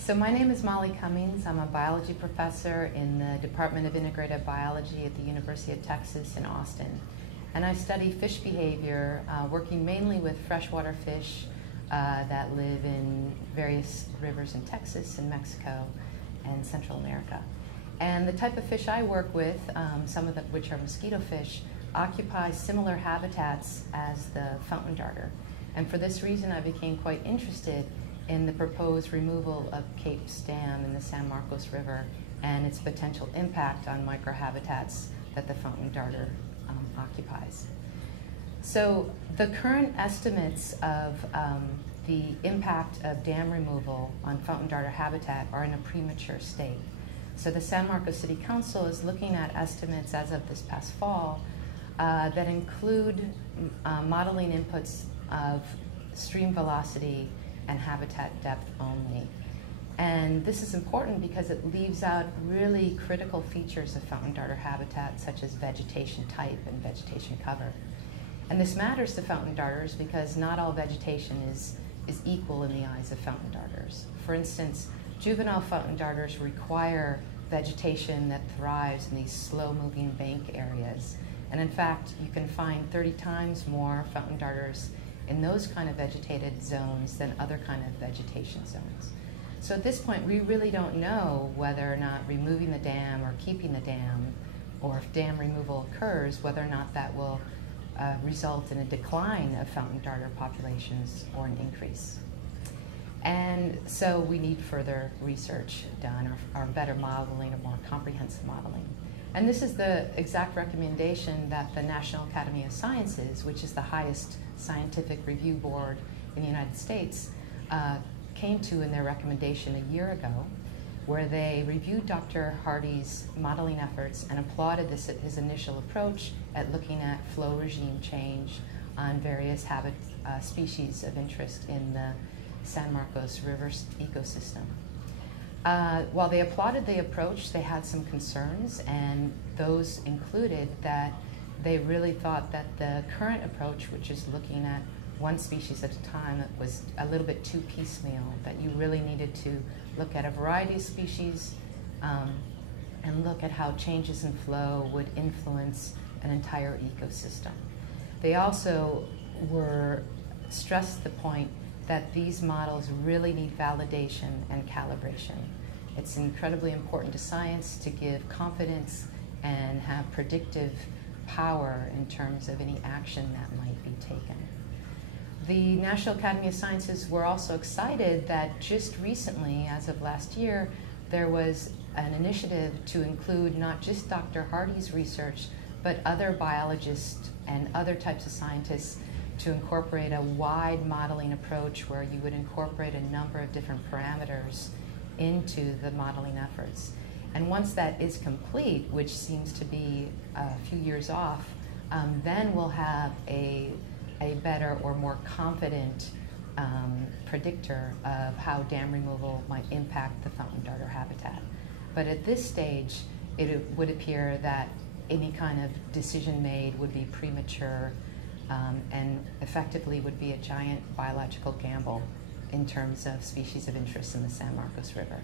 So my name is Molly Cummings. I'm a biology professor in the Department of Integrated Biology at the University of Texas in Austin. And I study fish behavior, working mainly with freshwater fish that live in various rivers in Texas and Mexico and Central America. And the type of fish I work with, some of which are mosquito fish, occupy similar habitats as the fountain darter. And for this reason, I became quite interested in the proposed removal of Cape's Dam in the San Marcos River and its potential impact on microhabitats that the fountain darter occupies. So the current estimates of the impact of dam removal on fountain darter habitat are in a premature state. So the San Marcos City Council is looking at estimates as of this past fall that include modeling inputs of stream velocity and habitat depth only. And this is important because it leaves out really critical features of fountain darter habitat, such as vegetation type and vegetation cover. And this matters to fountain darters because not all vegetation is equal in the eyes of fountain darters. For instance, juvenile fountain darters require vegetation that thrives in these slow-moving bank areas. And in fact, you can find 30 times more fountain darters in those kind of vegetated zones than other kind of vegetation zones. So at this point, we really don't know whether or not removing the dam or keeping the dam, or if dam removal occurs, whether or not that will result in a decline of fountain darter populations or an increase. And so we need further research done, or better modeling, or more comprehensive modeling. And this is the exact recommendation that the National Academy of Sciences, which is the highest scientific review board in the United States, came to in their recommendation a year ago, where they reviewed Dr. Hardy's modeling efforts and applauded his initial approach at looking at flow regime change on various species of interest in the San Marcos River ecosystem. While they applauded the approach, they had some concerns, and those included that they really thought that the current approach, which is looking at one species at a time, was a little bit too piecemeal, that you really needed to look at a variety of species and look at how changes in flow would influence an entire ecosystem. They also stressed the point that these models really need validation and calibration. It's incredibly important to science to give confidence and have predictive power in terms of any action that might be taken. The National Academy of Sciences were also excited that just recently, as of last year, there was an initiative to include not just Dr. Hardy's research, but other biologists and other types of scientists to incorporate a wide modeling approach where you would incorporate a number of different parameters into the modeling efforts. And once that is complete, which seems to be a few years off, then we'll have a better or more confident predictor of how dam removal might impact the fountain darter habitat. But at this stage, it would appear that any kind of decision made would be premature and effectively would be a giant biological gamble in terms of species of interest in the San Marcos River.